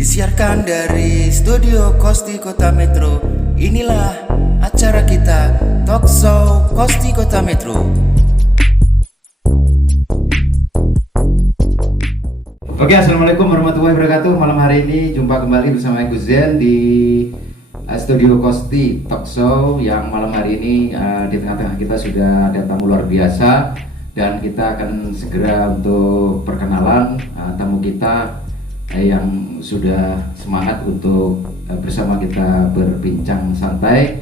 Disiarkan dari Studio Kosti Kota Metro. Inilah acara kita, Talk Show Kosti Kota Metro. Oke, assalamualaikum warahmatullahi wabarakatuh. Malam hari ini jumpa kembali bersama Gus Zen di Studio Kosti Talk Show. Yang malam hari ini di tengah-tengah kita sudah ada tamu luar biasa, dan kita akan segera untuk perkenalan tamu kita yang sudah semangat untuk bersama kita berbincang santai.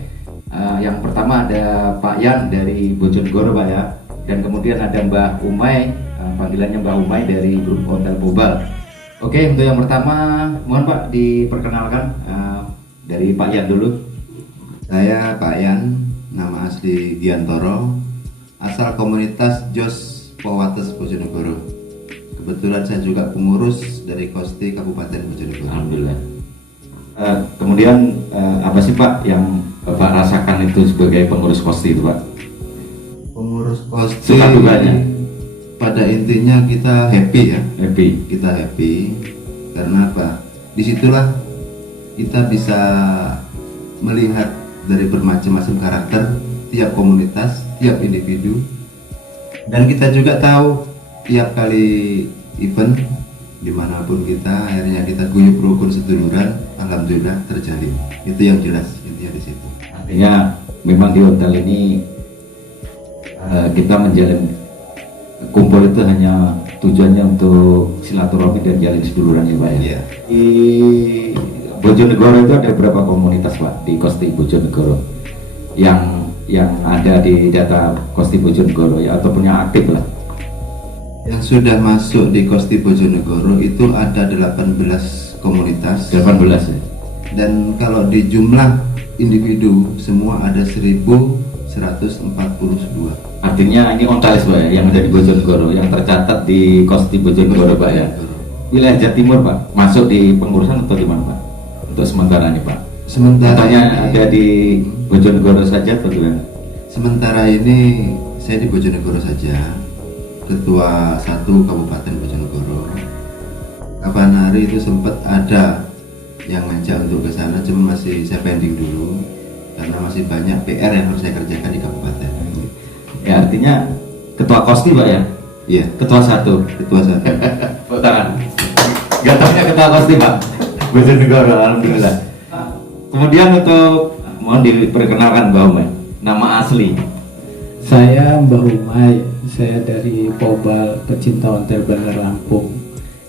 Yang pertama ada Pak Yan dari Bojonegoro, Pak ya, dan kemudian ada Mbak Umay, panggilannya Mbak Umay dari grup Hotel Bobal. Oke, untuk yang pertama mohon Pak diperkenalkan dari Pak Yan dulu. Saya Pak Yan, nama asli Giantoro, asal komunitas Jos Powates Bojonegoro. Kebetulan saya juga pengurus dari Kosti Kabupaten Bojonegoro. Alhamdulillah. Kemudian apa sih Pak yang Bapak rasakan itu sebagai pengurus Kosti itu Pak? Pengurus Kosti Suka dukanya? Pada intinya kita happy ya. Happy. Kita happy karena apa? Disitulah kita bisa melihat dari bermacam-macam karakter tiap komunitas, tiap individu, dan kita juga tahu tiap kali event dimanapun kita, akhirnya kita guyup rukun seduluran, alhamdulillah terjalin. Itu yang jelas intinya di situ. Artinya memang di hotel ini kita menjalin kumpul itu hanya tujuannya untuk silaturahmi dan jalin seduluran ya Pak ya. Iya. Di Bojonegoro itu ada berapa komunitas Pak di Kosti Bojonegoro yang ada di data Kosti Bojonegoro ya, ataupun yang aktif lah? Yang sudah masuk di Kosti Bojonegoro itu ada 18 komunitas. 18 ya. Dan kalau di jumlah individu semua ada 1142. Artinya ini ontalis Pak ya, yang ada di Bojonegoro, yang tercatat di Kosti Bojonegoro Pak ya. Wilayah Jawa Timur Pak, masuk di pengurusan atau di mana Pak? Untuk sementara ini Pak. Sementara Katanya ini, ada di Bojonegoro saja atau gimana? sementara ini saya di Bojonegoro saja, Ketua 1 Kabupaten Bojonegoro. Kapan hari itu sempat ada yang ngajak untuk ke sana, cuma masih saya pending dulu karena masih banyak PR yang harus saya kerjakan di kabupaten. Ya artinya Ketua Kosti Pak ya? Iya, Ketua 1. Ketua 1. Tepuk tangan. Gatanya Ketua Kosti Pak Bojonegoro, alhamdulillah. Kemudian untuk mohon diperkenalkan Mbak Umay, nama asli. Saya Mbak Umay, saya dari Pobal Pecinta Hotel Bandar Lampung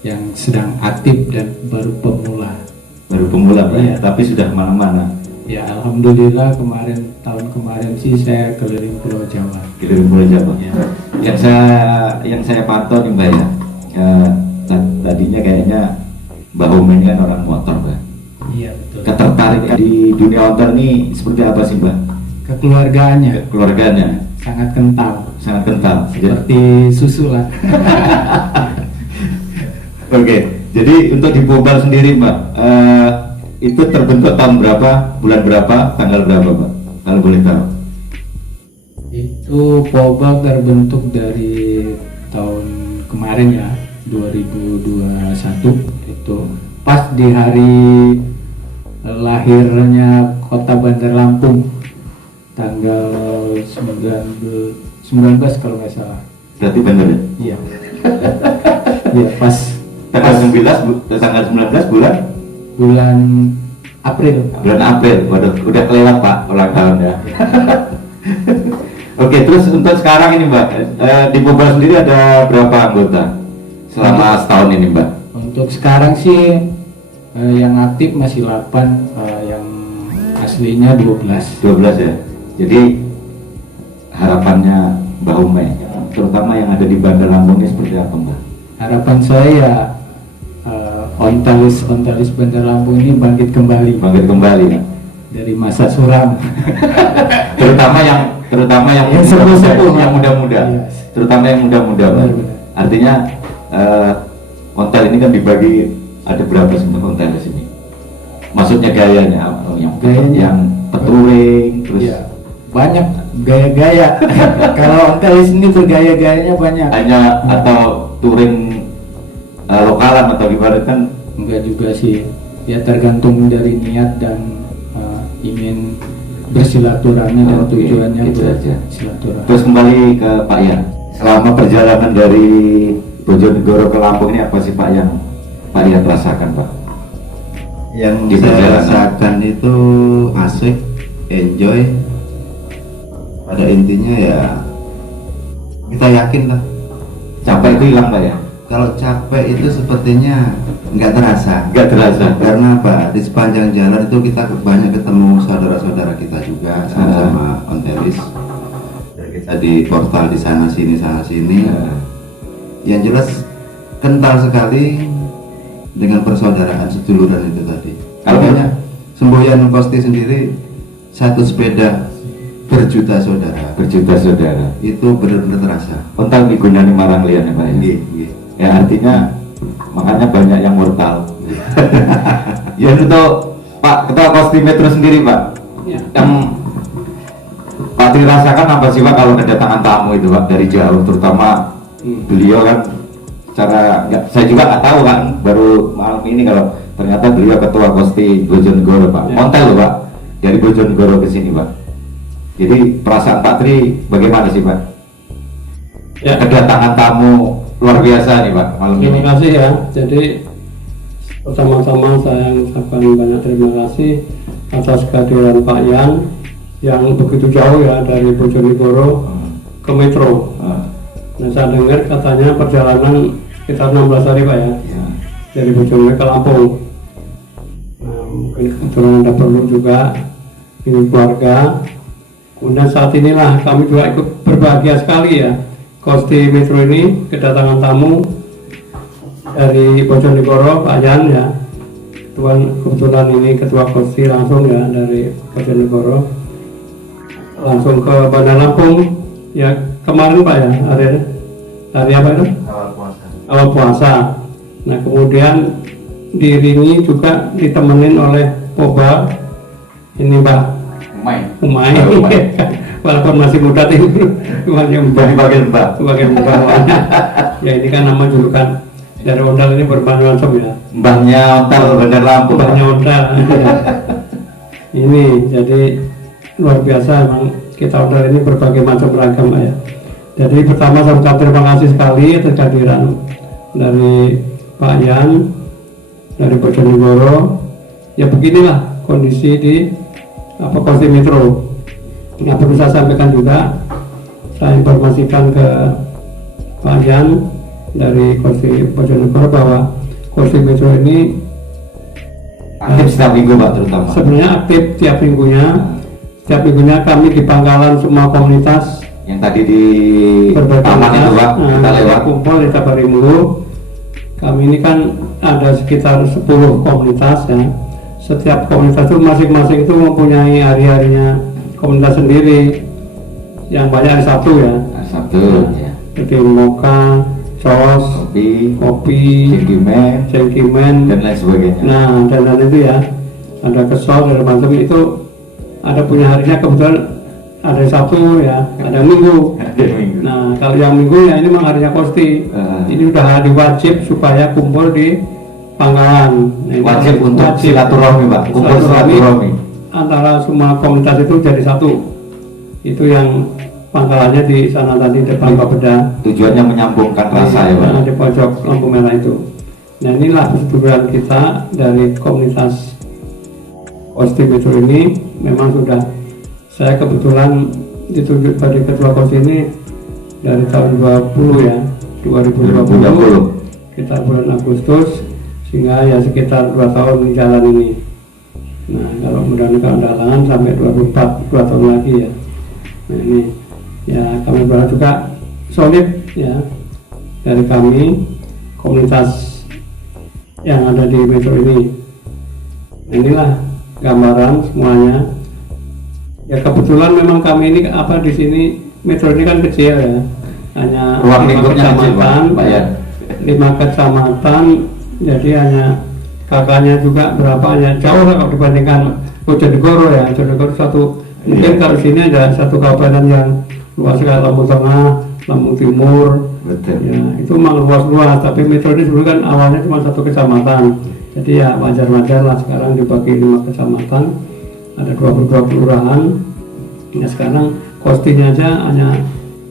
yang sedang aktif dan baru pemula. Baru pemula Pak ya, Iya. tapi sudah mana-mana. Ya alhamdulillah tahun kemarin sih saya keliling Pulau Jawa. Keliling Pulau Jawa. Ya. Yang saya pantau nih Mbak ya, tadinya kayaknya Mbak Umay ini kan orang motor Mbak. Iya betul. Ketertarikan di dunia motor ini seperti apa sih Mbak? Kekeluargaannya Keluarganya sangat kental, sangat kental. seperti susu lah. Oke, jadi untuk di Bobal sendiri Mbak, itu terbentuk tahun berapa, bulan berapa, tanggal berapa Mbak? Kalau boleh tahu. Itu Pobal terbentuk dari tahun kemarin ya, 2021. Itu pas di hari lahirnya Kota Bandar Lampung, tanggal 19 kalau nggak salah. Berarti benar ya? Iya. Iya pas Tanggal 19 bulan April. bulan April. Waduh, udah kelewat Pak ulang tahun ya. Oke, terus untuk sekarang ini Mbak, di Bobal sendiri ada berapa anggota selama setahun ini Mbak? Untuk sekarang sih yang aktif masih 8, yang aslinya 12. 12 ya. Jadi harapannya Mbak Umay, terutama yang ada di Bandar Lampung ini seperti apa Mbak? Harapan saya Ontalis Bandar Lampung ini bangkit kembali Bangkit kembali ya. dari masa suram. terutama yang Yang sepuh-sepuh. yang muda-muda. Iya. Terutama yang muda-muda Mbak. Benar-benar. Artinya ontel ini kan dibagi, ada berapa sebenarnya ontel di sini? Maksudnya gayanya apa? Yang peturing terus Iya, banyak gaya-gaya. Kalau Ontalis ini bergaya-gayanya banyak. hanya atau touring lokalan atau gimana kan Enggak juga sih, ya tergantung dari niat dan ingin bersilaturahmi dan Oke, tujuannya itu buat aja. silaturahmi. Terus kembali ke Pak Yan. Selama perjalanan dari Bojonegoro ke Lampung ini apa sih Pak yang Pak Yan rasakan Pak? Yang Di saya perjalanan. rasakan itu asik, enjoy. Pada intinya ya kita yakin lah. Capek itu hilang Pak ya? Kalau capek itu sepertinya nggak terasa. Nggak terasa. Karena apa? Di sepanjang jalan itu kita banyak ketemu saudara-saudara kita juga sama-sama ontelis. Kita di portal di sana sini Nah, Yang jelas kental sekali dengan persaudaraan seduluran itu tadi. Kalau- Makanya semboyan Kosti sendiri satu sepeda berjuta saudara. berjuta saudara. Itu benar-benar terasa. Kontak migunya nih marang lian ya Pak ya? Nggih, nggih. Ya artinya makanya banyak yang mortal. Ya untuk Pak Ketua Kosti Metro sendiri Pak, Ya. yang Pak Tri rasakan apa sih Pak kalau kedatangan tamu itu Pak dari jauh, terutama beliau kan cara saya juga nggak tahu kan, baru malam ini kalau ternyata beliau Ketua Kosti Bojonegoro Pak, Ya. Montel loh Pak, dari Bojonegoro ke sini Pak. Jadi perasaan Pak Tri bagaimana sih Pak? Ya. Kedatangan tamu luar biasa nih Pak malam ini. Terima kasih ya. Jadi pertama-tama saya mengucapkan banyak terima kasih atas kehadiran Pak Yan yang begitu jauh ya dari Bojonegoro ke Metro. Nah, saya dengar katanya perjalanan sekitar 16 hari Pak ya, Ya. dari Bojonegoro ke Lampung. Nah, mungkin kebetulan Anda perlu juga ini keluarga. Kemudian saat inilah kami juga ikut berbahagia sekali ya. Kosti Metro ini kedatangan tamu dari Bojonegoro, Pak Yan ya. Kebetulan ini Ketua Kosti langsung ya dari Bojonegoro, langsung ke Bandar Lampung ya kemarin Pak ya, hari apa itu? Awal puasa. Nah kemudian diiringi juga ditemenin oleh Poba ini Pak Umay. Walaupun masih muda tuh cuma yang Bagian Pak. sebagai pembawanya. Ya ini kan nama julukan dari ondel ini berbagai macam ya. Mbahnya Ontel Bandar Lampung. Mbahnya ondel. Ya. Ini jadi luar biasa emang kita ondel ini berbagai macam ragam Pak ya. Jadi pertama saya ucap terima kasih sekali atas kehadiran dari Pak Yan dari Bojonegoro. Ya beginilah kondisi di Kosti Metro. Yang perlu saya sampaikan juga, saya informasikan ke Pak Yan dari Kosti Bojonegoro bahwa Kosti Metro ini Aktif setiap minggu Pak terutama. sebenarnya aktif tiap minggunya. Setiap minggunya kami di pangkalan semua komunitas Yang tadi di berbagai taman itu Pak, komunitas, kita lewat. kumpul di tiap hari Minggu. Kami ini kan ada sekitar 10 komunitas ya. Setiap komunitas itu masing-masing itu mempunyai hari-harinya komunitas sendiri. Yang banyak hari Sabtu ya. Nah, Sabtu ya. Jadi moka, sos, kopi, Sentimen sentimen, dan lain sebagainya. nah dan lain itu ya. Ada kesol dan macam itu ada punya harinya kebetulan ada Sabtu ya, ada Minggu. Hari Minggu. Nah kalau yang Minggu ya ini memang harinya Kosti. Ini udah hari wajib supaya kumpul di pangkalan. Nah, ini Wajib untuk silaturahmi Pak, kumpul silaturahmi. antara semua komunitas itu jadi satu. Itu yang pangkalannya di sana tadi depan Bapeda. Tujuannya menyambungkan rasa ya Pak. Nah, di pojok lampu merah itu. Nah inilah persetujuan kita dari komunitas Kosti Metro ini. Memang sudah saya kebetulan ditunjuk dari ketua Kosti ini dari tahun 20 ya, 2020 sekitar bulan Agustus, sehingga ya sekitar 2 tahun di jalan ini. Nah kalau mudah-mudahan halangan sampai 24, 2 tahun lagi ya. Nah ini ya kami berharap juga solid ya dari kami komunitas yang ada di Metro ini. Nah, inilah gambaran semuanya. Ya kebetulan memang kami ini di sini Metro ini kan kecil ya, hanya Ruang 5 lingkupnya kecil Pak ya. 5 kecamatan, jadi hanya kakaknya juga berapa, hanya jauh lah kalau dibandingkan Bojonegoro ya. Bojonegoro satu, mungkin kalau sini ada satu kabupaten yang luas sekali, Lampung Tengah, Lampung Timur. Betul. Ya, itu memang luas-luas, tapi Metro ini sebenarnya kan awalnya cuma satu kecamatan. Jadi ya wajar-wajar lah sekarang dibagi 5 kecamatan, ada 22 kelurahan. Ya sekarang costingnya aja hanya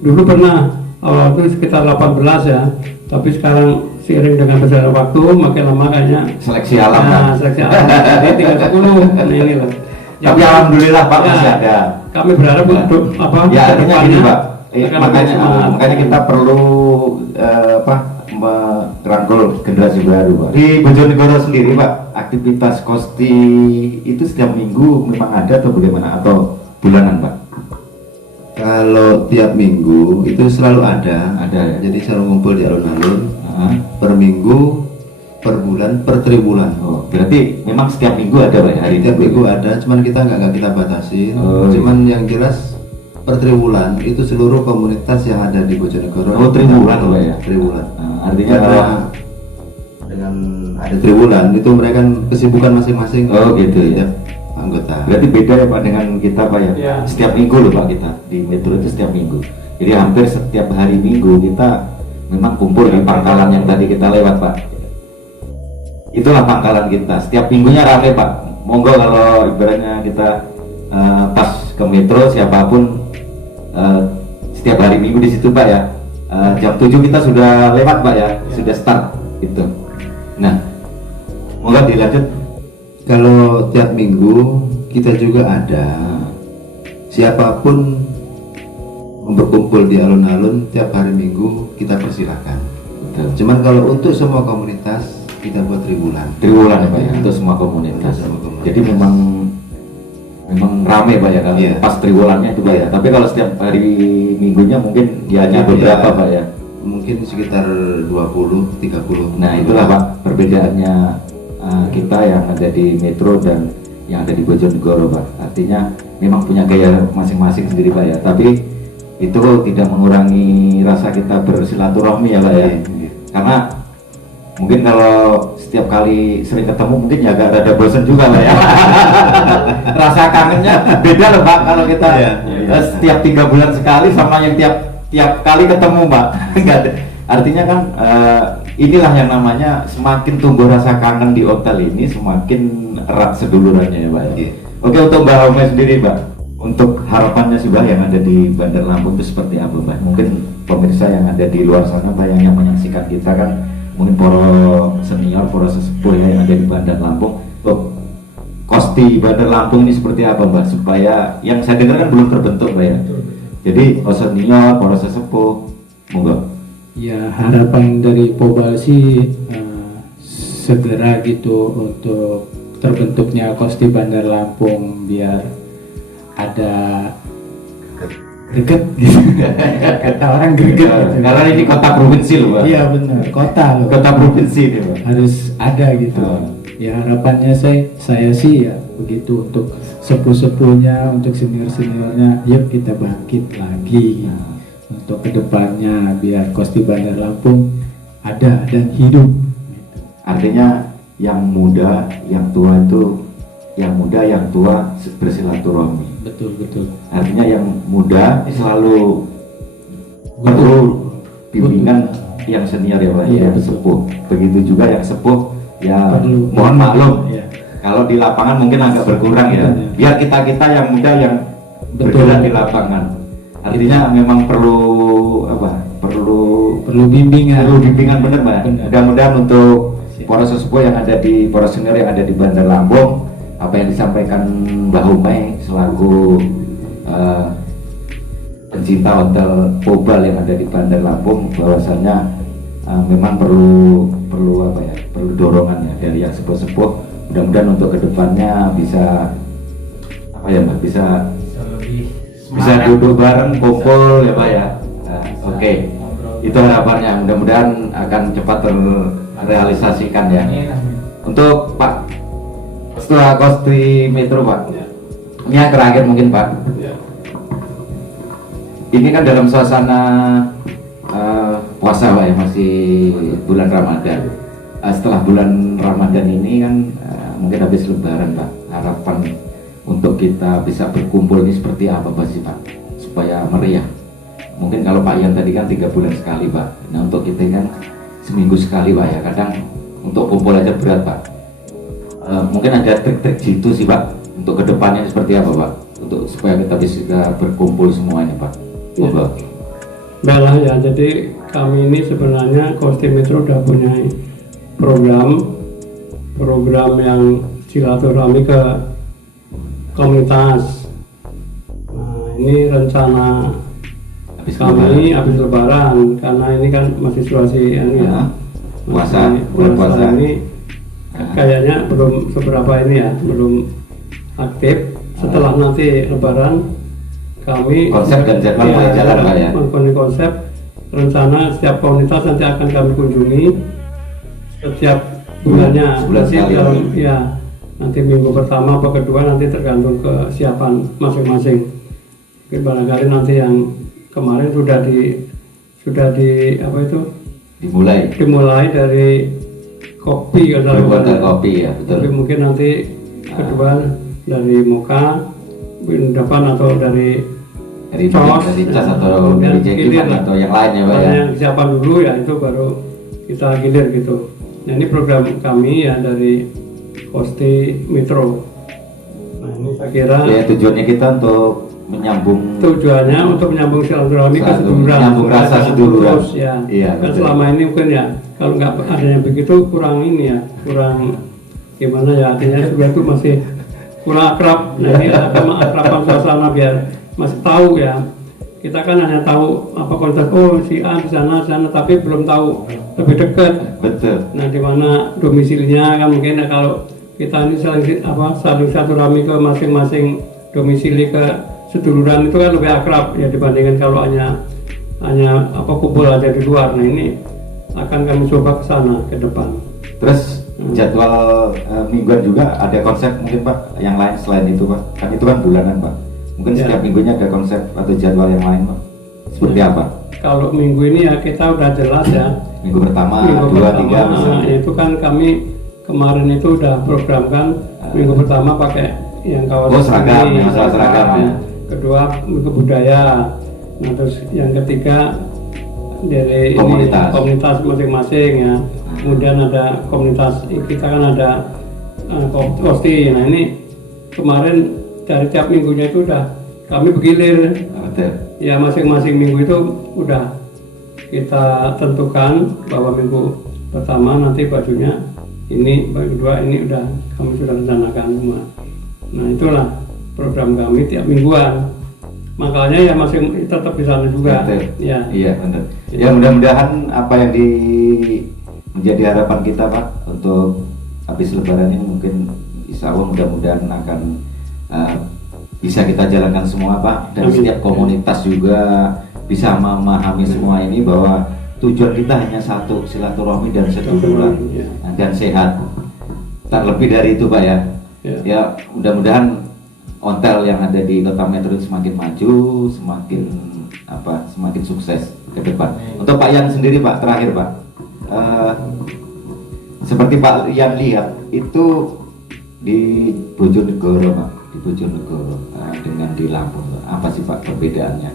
dulu pernah awal itu sekitar 18 ya, tapi sekarang seiring dengan berjalan waktu makin lama kayaknya Seleksi alam, Pak. nah, seleksi alam jadi tinggal 10. Nah ini lah. Tapi alhamdulillah Pak Ya, masih ada. kami berharap untuk apa? Ya artinya gini Pak, akan makanya lebih semangat. makanya kita perlu merangkul generasi baru Pak. Di Bojonegoro sendiri Pak, aktivitas kosti itu setiap minggu memang ada atau bagaimana, atau bulanan Pak? Kalau tiap minggu itu selalu ada. Ada ya? Jadi selalu ngumpul di alun-alun Ah. per minggu, per bulan, per triwulan. Oh, berarti memang setiap minggu ada Pak ya, hari Tiap Minggu? minggu ada, cuman kita nggak kita batasi. Oh, Cuman yang jelas per triwulan itu seluruh komunitas yang ada di Bojonegoro. Oh, triwulan, Pak ya? Triwulan. Artinya Karena kalau dengan ada triwulan itu mereka kan kesibukan masing-masing. Oh, gitu ya. Tiap anggota. berarti beda ya Pak dengan kita Pak ya? Ya. Setiap minggu loh Pak, kita di Metro itu setiap minggu. Jadi hampir setiap hari Minggu kita memang kumpul di pangkalan yang tadi kita lewat Pak. Itulah pangkalan kita. Setiap minggunya rame Pak. Monggo kalau ibaratnya kita pas ke Metro siapapun setiap hari Minggu di situ Pak ya. Jam 7 kita sudah lewat Pak ya, sudah start itu. Nah, monggo dilanjut. Kalau tiap minggu kita juga ada, siapapun berkumpul di alun-alun tiap hari Minggu kita persilahkan. Betul. Cuman kalau untuk semua komunitas kita buat triwulan. Triwulan ya Pak ya, untuk semua komunitas. Untuk semua komunitas. Jadi memang rame Pak ya kalau Iya. pas triwulannya itu Pak ya. Tapi kalau setiap hari Minggunya mungkin ya hanya beberapa Pak ya. Mungkin sekitar 20-30. Nah itulah Pak perbedaannya kita yang ada di Metro dan yang ada di Bojonegoro Pak. Artinya memang punya gaya masing-masing sendiri Pak ya. Tapi itu tidak mengurangi rasa kita bersilaturahmi ya Pak ya. Karena mungkin kalau setiap kali sering ketemu mungkin ya agak rada bosan juga Pak ya. Rasa kangennya beda loh Pak kalau kita Iya, iya. setiap 3 bulan sekali sama yang tiap kali ketemu Pak. Enggak ada. Artinya kan inilah yang namanya semakin tumbuh rasa kangen di hotel ini, semakin erat sedulurannya ya Pak. Iya. Oke, untuk Mbak Ome sendiri Mbak, untuk harapannya sudah yang ada di Bandar Lampung itu seperti apa Mbak? Mungkin pemirsa yang ada di luar sana Pak yang menyaksikan kita kan mungkin para senior, para sesepuh ya yang ada di Bandar Lampung. Untuk kosti Bandar Lampung ini seperti apa Mbak? Supaya yang saya dengar kan belum terbentuk Mbak ya. Jadi para senior, para sesepuh, monggo. Ya harapan dari Pobal sih segera gitu untuk terbentuknya Kosti Bandar Lampung biar ada greget gitu. Kata orang greget gitu. Karena ini kota provinsi loh Pak. Iya benar, kota loh. Kota provinsi ini Pak. Harus ada gitu. Ya harapannya saya sih ya begitu untuk sepuh-sepuhnya, untuk senior-seniornya, yuk kita bangkit lagi untuk kedepannya biar Kosti Bandar Lampung ada dan hidup. Artinya yang muda, yang tua itu, yang muda, yang tua bersilaturahmi. Betul betul. Artinya yang muda selalu perlu bimbingan yang senior ya Pak, Iya, yang betul. sepuh. Begitu juga yang sepuh ya Perlu. mohon maklum. Iya. Kalau di lapangan mungkin agak berkurang ya. Betul. Biar kita yang muda yang Betul. bergerak di lapangan. Artinya memang perlu apa? Perlu bimbingan. Perlu bimbingan bener Mbak. Benar. Mudah-mudahan untuk para sesepuh yang ada di, para senior yang ada di Bandar Lampung, apa yang disampaikan Mbak Humay selaku pencinta hotel Pobal yang ada di Bandar Lampung, bahwasanya memang perlu apa ya? Perlu dorongan ya dari yang sepuh-sepuh. Mudah-mudahan untuk kedepannya bisa apa ya Mbak? Bisa duduk bareng, kumpul ya Pak ya. Oke. Itu harapannya, mudah-mudahan akan cepat terrealisasikan ya. Untuk Pak setelah Kosti Metro Pak, ini yang terakhir mungkin Pak. Ini kan dalam suasana puasa Pak ya, masih bulan Ramadan. Setelah bulan Ramadan ini kan mungkin habis Lebaran Pak. Harapan untuk kita bisa berkumpul ini seperti apa Pak sih Pak? Supaya meriah. Mungkin kalau Pak Ian tadi kan 3 bulan sekali Pak. Nah untuk kita kan seminggu sekali Pak ya. Kadang untuk kumpul aja berat Pak. Mungkin ada trik-trik jitu sih Pak untuk kedepannya seperti apa Pak, untuk supaya kita bisa berkumpul semuanya Pak. Monggo. Baiklah ya, jadi kami ini sebenarnya Kosti Metro udah punya program yang silaturahmi ke komunitas. Nah, ini rencana kami habis Lebaran, karena ini kan masih situasi ini ya, puasa, bulan puasa ini kayaknya belum seberapa ini ya, belum aktif. Setelah nanti Lebaran kami konsep dan jadwal mulai jalan Pak ya. Konsep rencana setiap komunitas nanti akan kami kunjungi setiap bulannya. Sebulan Nanti sekali. dalam ya, nanti minggu pertama atau kedua nanti tergantung kesiapan masing-masing. Mungkin barangkali nanti yang kemarin sudah di apa itu dimulai dari kopi kan, berbuatan kopi ya, betul. tapi mungkin nanti kedua dari Moka, mungkin depan atau dari cas atau dari gilir Jekiman atau yang lainnya Pak ya. yang kesiapan dulu ya, itu baru kita gilir gitu. Nah, ini program kami ya dari Kosti Metro. Nah, ini saya kira Ya, tujuannya kita untuk menyambung tujuannya untuk menyambung silaturahmi ke seduluran, menyambung rasa seduluran. terus ya. Iya, Kan betul. selama ini mungkin ya kalau nggak adanya begitu kurang ini ya, kurang gimana ya, artinya sebenarnya itu masih kurang akrab. Nah, ini ada mengakrabkan suasana biar masih tahu ya. Kita kan hanya tahu apa komunitas, oh si A di sana, tapi belum tahu lebih dekat. Betul. Nah, di mana domisilinya kan mungkin ya, kalau kita ini saling silaturahmi ke masing-masing domisili ke seduluran itu kan lebih akrab ya dibandingkan kalau hanya apa kumpul aja di luar. Nah, ini akan kami coba ke sana ke depan. Terus jadwal mingguan juga ada konsep mungkin Pak yang lain selain itu Pak, kan itu kan bulanan Pak, mungkin Ya. setiap minggunya ada konsep atau jadwal yang lain Pak, seperti apa? Kalau minggu ini ya kita udah jelas ya. Minggu pertama, Minggu 2, pertama 3 misalnya. itu kan kami kemarin itu udah programkan minggu pertama pakai yang kawasan seragam, ini, yang masalah seragam ya. Kedua minggu budaya. Nah, terus yang ketiga dari komunitas masing-masing ya. Kemudian ada komunitas kita kan ada Kosti. Nah, ini kemarin dari tiap minggunya itu udah kami bergilir. Betul. Ya, masing-masing minggu itu udah kita tentukan bahwa minggu pertama nanti bajunya ini, baju kedua ini udah kami sudah rencanakan semua. Nah, itulah program kami tiap mingguan. Makanya ya masih tetap di sana juga. Betul. Ya. Iya benar. Ya mudah-mudahan apa yang menjadi harapan kita Pak untuk habis Lebaran ini mungkin insya Allah mudah-mudahan akan bisa kita jalankan semua Pak, dan Amin. setiap komunitas juga bisa memahami semua ini bahwa tujuan kita hanya satu, silaturahmi dan seduluran Ya. dan sehat. Tak lebih dari itu Pak ya. Ya. Ya mudah-mudahan ontel yang ada di Kota Metro semakin maju, semakin sukses ke depan. Untuk Pak Yan sendiri Pak, terakhir Pak, seperti Pak Yan lihat itu di Bojonegoro Pak, di Bojonegoro dengan di Lampung, apa sih Pak perbedaannya?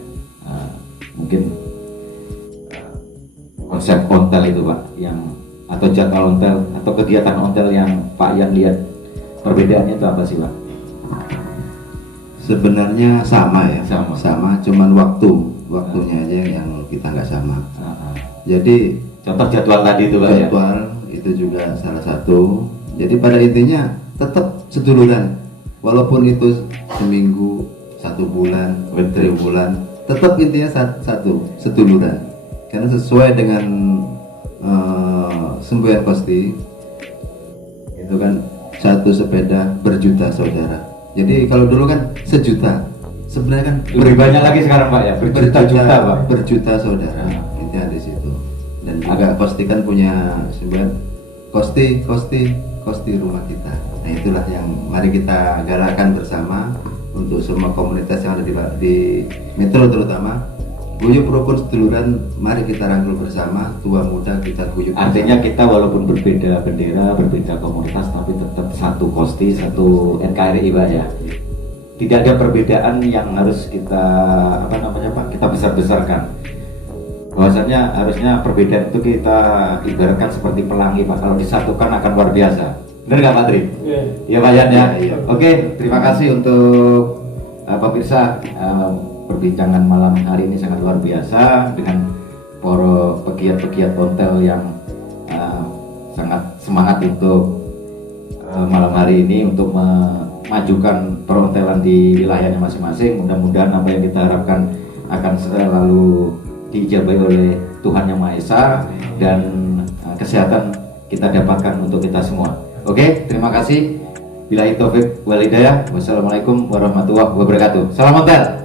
Mungkin konsep ontel itu Pak, yang atau jadwal ontel atau kegiatan ontel yang Pak Yan lihat, perbedaannya itu apa sih Pak? Sebenarnya sama ya, Sama. cuman waktunya aja yang kita nggak sama. Jadi Contoh jadwal tadi itu Pak ya? jadwal itu juga salah satu. Jadi pada intinya tetap seduluran, walaupun itu seminggu, 1 bulan, 3 bulan, tetap intinya satu, seduluran. Karena sesuai dengan semboyan Kosti itu kan satu sepeda berjuta saudara. Jadi kalau dulu kan sejuta, sebenarnya kan Lebih banyak lagi sekarang Pak ya, berjuta-juta Pak. berjuta saudara. Intinya di situ. Dan juga Kosti kan punya semboyan Kosti rumah kita. Nah, itulah yang mari kita galakkan bersama untuk semua komunitas yang ada di Metro terutama. Guyub rukun seduluran, mari kita rangkul bersama, tua muda kita guyub. Artinya kita walaupun berbeda bendera, berbeda komunitas, tapi tetap satu Kosti, satu NKRI Pak ya. Tidak ada perbedaan yang harus kita Pak, kita besar-besarkan. Bahwasanya harusnya perbedaan itu kita ibaratkan seperti pelangi Pak, kalau disatukan akan luar biasa. Bener nggak Pak Tri? Iya. Iya Pak Yan ya. Iya, iya. Oke, terima kasih untuk pemirsa, perbincangan malam hari ini sangat luar biasa dengan para pegiat-pegiat ontel yang sangat semangat untuk malam hari ini untuk memajukan perontelan di wilayahnya masing-masing. Mudah-mudahan apa yang kita harapkan akan selalu diijabahi oleh Tuhan Yang Maha Esa dan kesehatan kita dapatkan untuk kita semua. Oke, terima kasih. Billahi taufik wal hidayah. Wassalamualaikum warahmatullahi wabarakatuh. Salam ontel.